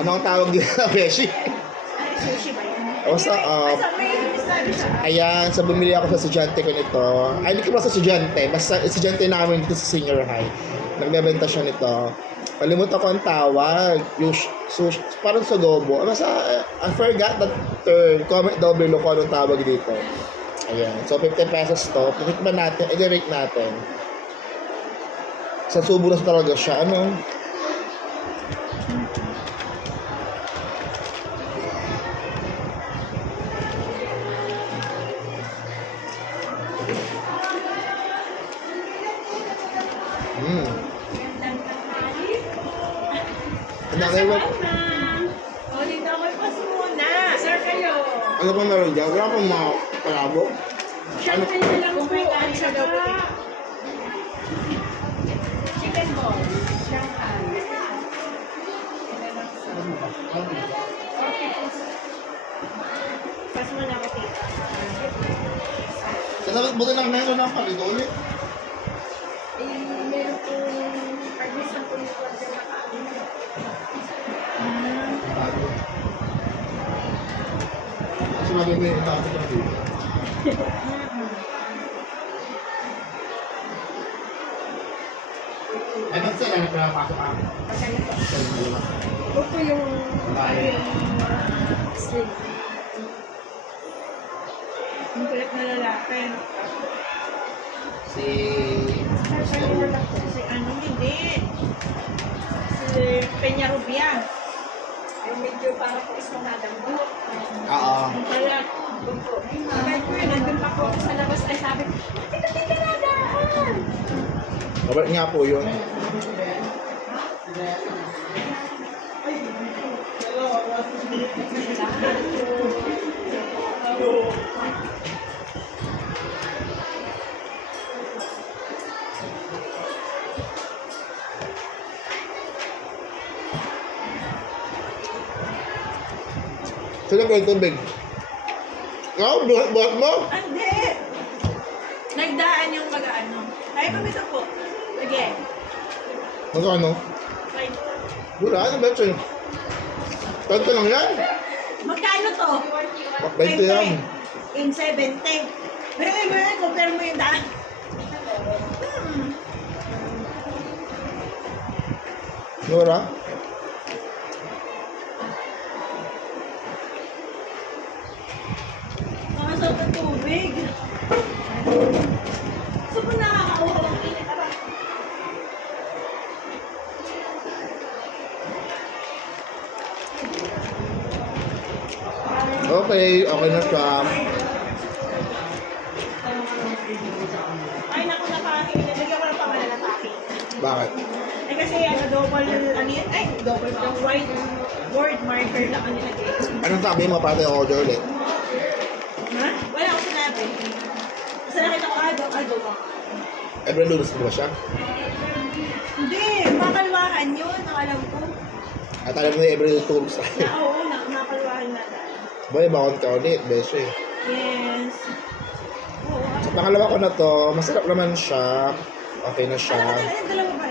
Ano ang tawag dito na beshi? Sushi ba yun? Basta, ayan, so bumili ako sa estudyante ko nito. Ay, hindi ko ba sa estudyante? Basta estudyante namin dito sa senior high. Nagbebenta siya nito. Kalimutan ko ang tawag. Yung sushi, parang sudobo. Basta, I forgot that term. Comment down below kung anong tawag dito. Ayan. So, 50 pesos to. Pinikman natin, i-rate natin. Sa subo na talaga siya. Ano? O, dito ako ipasuna. Sir, kayo. Ano pa meron dyan? Wala pang mga palabok? Siyempre na lang po at saka chicken balls. Shanghai. Pas mo na ako, tita. Kasi buti lang meron ng palito ulit. Meron pong pag-isang po yung kwarto na kaano. Kasi magiging may itato pa dito. Ay, ba't sila nagpapasok ako? Ito po yung slim. Yung kulit na lalaki. Si... Si ano, hindi. Si Peña Rubia. Yung medyo parang po ismanadang buhok. Oo. Yung pala, buko. Kahit ko yun, nandun pa po ako sa labas ay sabi, tika nadaan! Robert nga po yun. Sino ko yung tubig? Ikaw, buhat mo? Hindi! Nagdaan yung mag-ano. Ay, pamito po. Sige. Magkano? Right. Wala, ano ba ito? Tanto lang yan. Magkano to? 20 yan. In 70. Pero compare mo yung daan. Nora? Nakasot ng tubig. So, kung nakakauha ang init, aba. Okay, okay na siya. Ay, naku, napaki. Nilagyan ko ng pangalan na paki. Bakit? Eh, kasi ano, double, ano yun? Ay, double. Yung white word marker lang ang nilagay. Anong sabi mo para tayo order ulit? Ha? Wala akong sinabi. Basta nakita ko, ado mo. Every lunes ba siya? Hindi, makalwahan yun, ang alam ko. At alam mo na every tools tayo. Oo, nakalwahan na tayo. Boy, bakon ka ulit, beso eh. Yes. Oo. Sa pangalawa ko na to, masarap naman siya. Okay na siya. Ano, dalawa ba?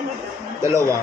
Dalawa.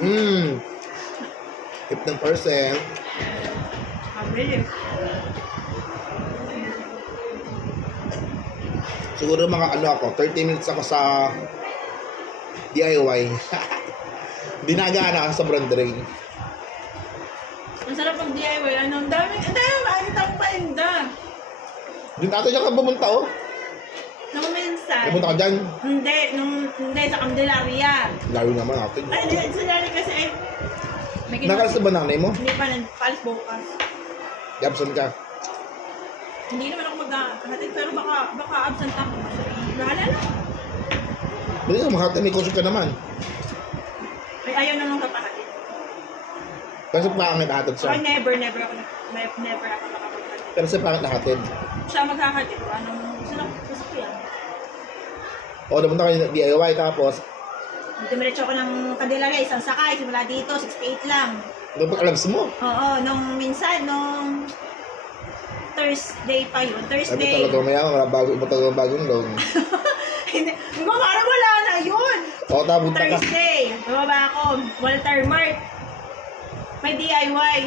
Mmm. 15%. Mabilis. Siguro mga ano ako, 30 minutes ako sa DIY. Dinagana ako sa sobrang drain. Ang sarap pag DIY. Ano, ang dami mainit ang painda. Yung tatay niya ka pumunta oh. Nung minsan. Pumunta ka dyan. Hindi, sa Candelaria. Layo naman natin. Ay, hindi, sa Lani kasi eh. May Nakalas na ba nanay mo? Hindi pa, palis bukas. Absent ka. Hindi naman ako maghahatid, pero baka absent ako. Bahala na. Hindi ka makata, may kusog ka naman. Ay, ayaw na nung kapahatid. Kasi pangit nahatid siya. Ay, never ako nakapaghatid. Pero sa pangit nahatid. Siya maghahatid. Anong sasakyan? O, napunta kayo ng DIY tapos, Dumiretso ako ng Candelaria, isang sakay, simula dito, 68 lang. napag-alabs mo. Oo, nung minsan, nung Thursday pa yun. Sabi Thursday. talaga mayaman, matagal bagong loan. Hindi, parang wala na yun. O, tabunta ka. Thursday, bumaba ako, Walter Mart. May DIY.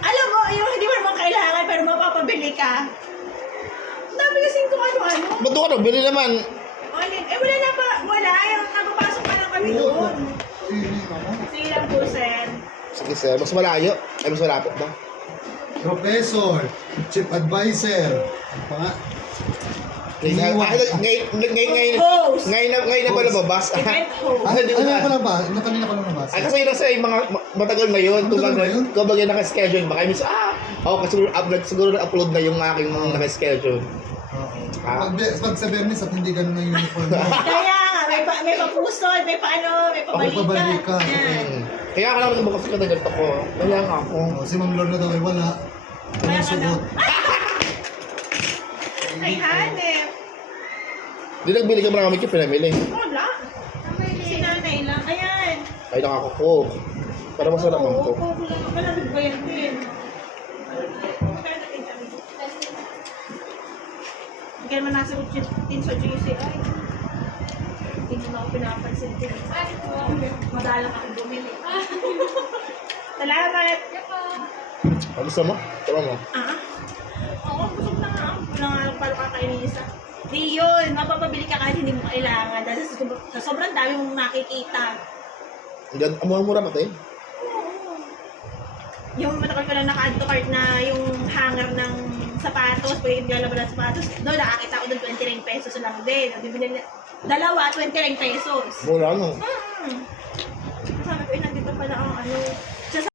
Alam mo, yung hindi mo naman kailangan pero mapapabili ka. Dami kasing kung ano-ano. Ba't doon ka bili naman? Wala na pa, wala. Yung napapasok pa lang kami doon. Sige lang po, sir. Sige sir, mas malayo. Ay, mas malapit ba? Professor, Chief Advisor, pa, Host. Ngayon na ba lumabas? Event host. Hindi ko ano ko na. lang ba? Kanina ko lang nabasa. Ay, kasi yun lang sa mga matagal na yun. Matagal na yun? Kung bagay naka-schedule ba? Kaya minsan, kasi siguro na-upload na yung aking naka-schedule. Oo. Ah. Pag sa Bernis at hindi ganun ang uniform mo. Kaya nga, may papusod, may paano, may pabalita. pabalita. Yan. Kaya ako naman bukas ka na ganito ko. Kaya nga ako. Oh, si Ma'am Lorna daw ay wala. Kaya Walang ka na. sugot. Ay, hanep. Hindi nagbili ka marami yung pinamili. Wala. Si nanay lang. Ayan. Ay, nakako. Para masarap ang Oo, ko. malamig ba yan din? Hindi ka naman nasa din sa GC. Ay, hindi mo ako pinapansin din. Madalang ako bumili. Salamat! Ano gusto mo? Tama mo. Oo, busog na nga. Wala nga pala kakainisa. Di yun, mapapabili ka kahit hindi mo kailangan. Dahil sa sobrang dami mong makikita. Ang mura-mura pa tayo. Yung matagal ko lang naka-add to cart na yung hanger ng sapatos, pwede nilalaban ng sapatos, doon nakakita ko doon 29 pesos lang din. Dalawa, 29 pesos. Mura no? Sabi ko, nandito pala ang ano,